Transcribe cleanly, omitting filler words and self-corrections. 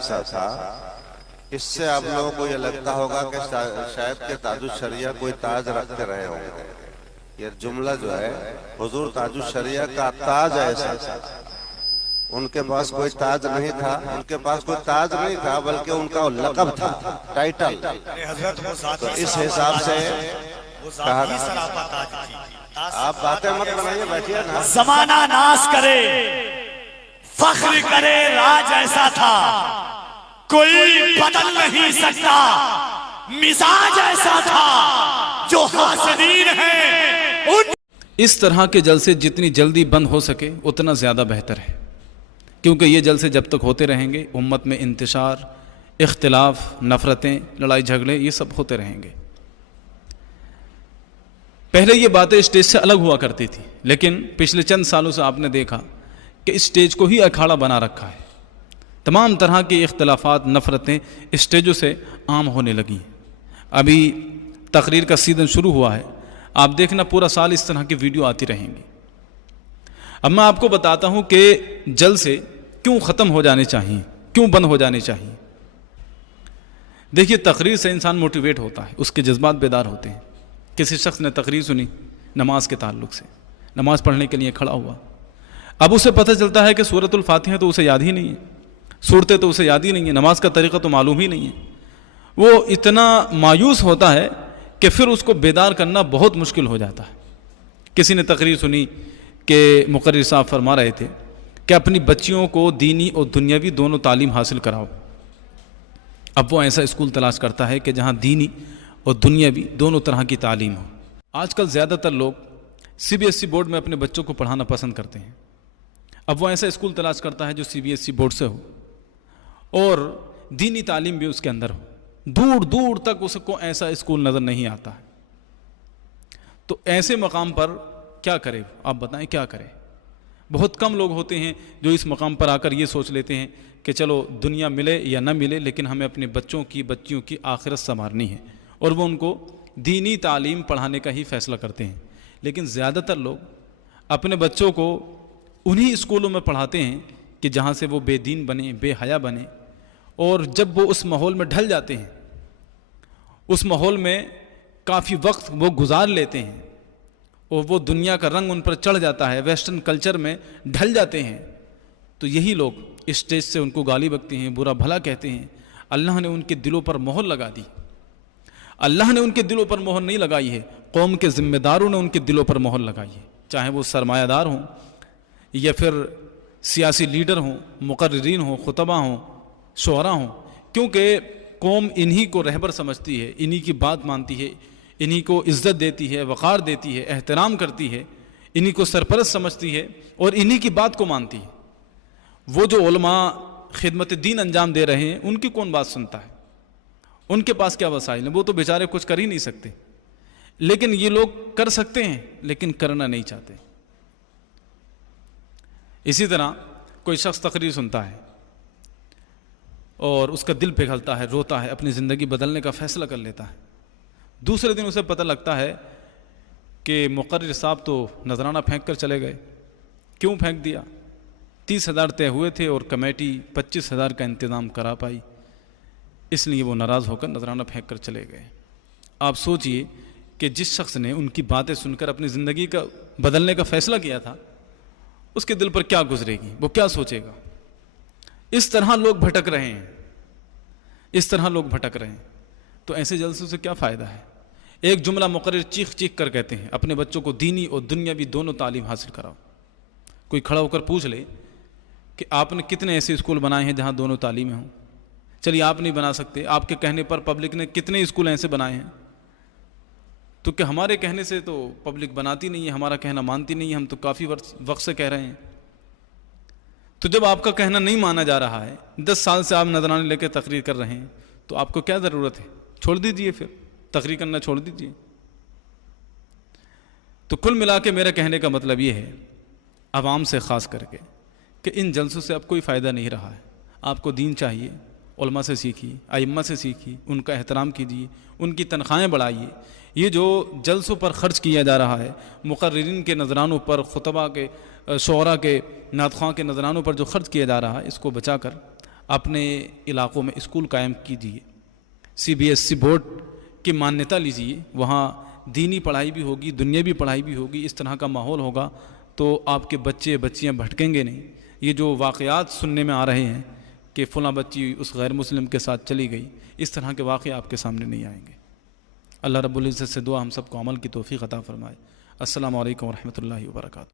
ایسا تھا، اس سے آپ لوگوں کو یہ لگتا ہوگا کہ شاید کہ تاج الشریعہ کوئی تاج رکھتے رہے ہوں گے۔ یہ جملہ جو ہے حضور تاج الشریعہ کا تاج ایسا تھا، ان کے پاس کوئی تاج نہیں تھا، ان کے پاس کوئی تاج نہیں تھا بلکہ ان کا لقب تھا، ٹائٹل۔ تو اس حساب سے کہا آپ باتیں مت بنائیے، بیٹھیے نا۔ زمانہ ناز کرے فخر کرے راج ایسا تھا، کوئی بدل نہیں سکتا مزاج ایسا تھا، جو حاسدین ہیں ان اس طرح کے جلسے جتنی جلدی بند ہو سکے اتنا زیادہ بہتر ہے، کیونکہ یہ جلسے جب تک ہوتے رہیں گے امت میں انتشار، اختلاف، نفرتیں، لڑائی جھگڑے یہ سب ہوتے رہیں گے۔ پہلے یہ باتیں اسٹیج سے الگ ہوا کرتی تھی، لیکن پچھلے چند سالوں سے آپ نے دیکھا کہ اسٹیج کو ہی اکھاڑا بنا رکھا ہے۔ تمام طرح کے اختلافات، نفرتیں اسٹیجوں سے عام ہونے لگی ہیں۔ ابھی تقریر کا سیزن شروع ہوا ہے، آپ دیکھنا پورا سال اس طرح کی ویڈیو آتی رہیں گی۔ اب میں آپ کو بتاتا ہوں کہ جلسے کیوں ختم ہو جانے چاہیے، کیوں بند ہو جانے چاہیے۔ دیکھیے، تقریر سے انسان موٹیویٹ ہوتا ہے، اس کے جذبات بیدار ہوتے ہیں۔ کسی شخص نے تقریر سنی نماز کے تعلق سے، نماز پڑھنے کے لیے کھڑا ہوا، اب اسے پتہ چلتا ہے کہ سورۃ الفاتحہ تو اسے یاد ہی نہیں ہے، صورتیں تو اسے یاد ہی نہیں ہے، نماز کا طریقہ تو معلوم ہی نہیں ہے۔ وہ اتنا مایوس ہوتا ہے کہ پھر اس کو بیدار کرنا بہت مشکل ہو جاتا ہے۔ کسی نے تقریر سنی کہ مقرر صاحب فرما رہے تھے کہ اپنی بچیوں کو دینی اور دنیاوی دونوں تعلیم حاصل کراؤ۔ اب وہ ایسا اسکول تلاش کرتا ہے کہ جہاں دینی اور دنیاوی دونوں طرح کی تعلیم ہو۔ آج کل زیادہ تر لوگ CBSE بورڈ میں اپنے بچوں کو پڑھانا پسند کرتے ہیں۔ اب وہ ایسا اسکول تلاش کرتا ہے جو CBSE بورڈ سے ہو اور دینی تعلیم بھی اس کے اندر ہو۔ دور دور تک اس کو ایسا اسکول نظر نہیں آتا ہے۔ تو ایسے مقام پر کیا کرے؟ آپ بتائیں کیا کرے؟ بہت کم لوگ ہوتے ہیں جو اس مقام پر آ کر یہ سوچ لیتے ہیں کہ چلو دنیا ملے یا نہ ملے لیکن ہمیں اپنے بچوں کی بچیوں کی آخرت سنوارنی ہے، اور وہ ان کو دینی تعلیم پڑھانے کا ہی فیصلہ کرتے ہیں۔ لیکن زیادہ تر لوگ اپنے بچوں کو انہی اسکولوں میں پڑھاتے ہیں کہ جہاں سے وہ بے دین بنے، بے حیا بنے، اور جب وہ اس ماحول میں ڈھل جاتے ہیں، اس ماحول میں کافی وقت وہ گزار لیتے ہیں اور وہ دنیا کا رنگ ان پر چڑھ جاتا ہے، ویسٹرن کلچر میں ڈھل جاتے ہیں، تو یہی لوگ اسٹیج سے ان کو گالی بکتے ہیں، برا بھلا کہتے ہیں۔ اللہ نے ان کے دلوں پر مہر لگا دی۔ اللہ نے ان کے دلوں پر مہر نہیں لگائی ہے، قوم کے ذمہ داروں نے ان کے دلوں پر مہر لگائی ہے، چاہے وہ سرمایہ دار ہوں یا پھر سیاسی لیڈر ہوں، مقررین ہوں، خطبہ ہوں، شعراء ہوں، کیونکہ قوم انہی کو رہبر سمجھتی ہے، انہی کی بات مانتی ہے، انہی کو عزت دیتی ہے، وقار دیتی ہے، احترام کرتی ہے، انہی کو سرپرست سمجھتی ہے اور انہی کی بات کو مانتی ہے۔ وہ جو علماء خدمت دین انجام دے رہے ہیں ان کی کون بات سنتا ہے؟ ان کے پاس کیا وسائل ہیں؟ وہ تو بیچارے کچھ کر ہی نہیں سکتے، لیکن یہ لوگ کر سکتے ہیں لیکن کرنا نہیں چاہتے۔ اسی طرح کوئی شخص تقریر سنتا ہے اور اس کا دل پگھلتا ہے، روتا ہے، اپنی زندگی بدلنے کا فیصلہ کر لیتا ہے۔ دوسرے دن اسے پتہ لگتا ہے کہ مقرر صاحب تو نذرانہ پھینک کر چلے گئے۔ کیوں پھینک دیا؟ 30,000 طے ہوئے تھے اور کمیٹی 25,000 کا انتظام کرا پائی، اس لیے وہ ناراض ہو کر نذرانہ پھینک کر چلے گئے۔ آپ سوچئے کہ جس شخص نے ان کی باتیں سن کر اپنی زندگی کا بدلنے کا فیصلہ کیا تھا، اس کے دل پر کیا گزرے گی، وہ کیا سوچے گا؟ اس طرح لوگ بھٹک رہے ہیں، اس طرح لوگ بھٹک رہے ہیں۔ تو ایسے جلسوں سے کیا فائدہ ہے؟ ایک جملہ مقرر چیخ چیخ کر کہتے ہیں اپنے بچوں کو دینی اور دنیاوی دونوں تعلیم حاصل کراؤ۔ کوئی کھڑا ہو کر پوچھ لے کہ آپ نے کتنے ایسے اسکول بنائے ہیں جہاں دونوں تعلیمیں ہوں؟ چلیے آپ نہیں بنا سکتے، آپ کے کہنے پر پبلک نے کتنے اسکول ایسے بنائے ہیں؟ تو کہ ہمارے کہنے سے تو پبلک بناتی نہیں ہے، ہمارا کہنا مانتی نہیں ہے، ہم تو کافی وقت سے کہہ رہے ہیں۔ تو جب آپ کا کہنا نہیں مانا جا رہا ہے، 10 سال سے آپ نذرانے لے کے تقریر کر رہے ہیں، تو آپ کو کیا ضرورت ہے؟ چھوڑ دیجئے، پھر تقریر کرنا چھوڑ دیجئے۔ تو کل ملا کے میرا کہنے کا مطلب یہ ہے، عوام سے خاص کر کے، کہ ان جلسوں سے اب کوئی فائدہ نہیں رہا ہے۔ آپ کو دین چاہیے، علماء سے سیکھیے، ائمہ سے سیکھیے، ان کا احترام کیجیے، ان کی تنخواہیں بڑھائیے۔ یہ جو جلسوں پر خرچ کیا جا رہا ہے، مقررین کے نذرانوں پر، خطبہ کے، شعراء کے، نعت خواں کے نذرانوں پر جو خرچ کیا جا رہا ہے، اس کو بچا کر اپنے علاقوں میں اسکول قائم کیجیے، CBSE بورڈ کی مانیتا لیجیے، وہاں دینی پڑھائی بھی ہوگی، دنیاوی پڑھائی بھی ہوگی، اس طرح کا ماحول ہوگا تو آپ کے بچے بچیاں بھٹکیں گے نہیں۔ یہ جو واقعات سننے میں آ رہے ہیں کہ فلاں بچی اس غیر مسلم کے ساتھ چلی گئی، اس طرح کے واقعے آپ کے سامنے نہیں آئیں گے۔ اللہ رب العزت سے دعا ہم سب کو عمل کی توفیق عطا فرمائے۔ السلام علیکم ورحمۃ اللہ وبرکاتہ۔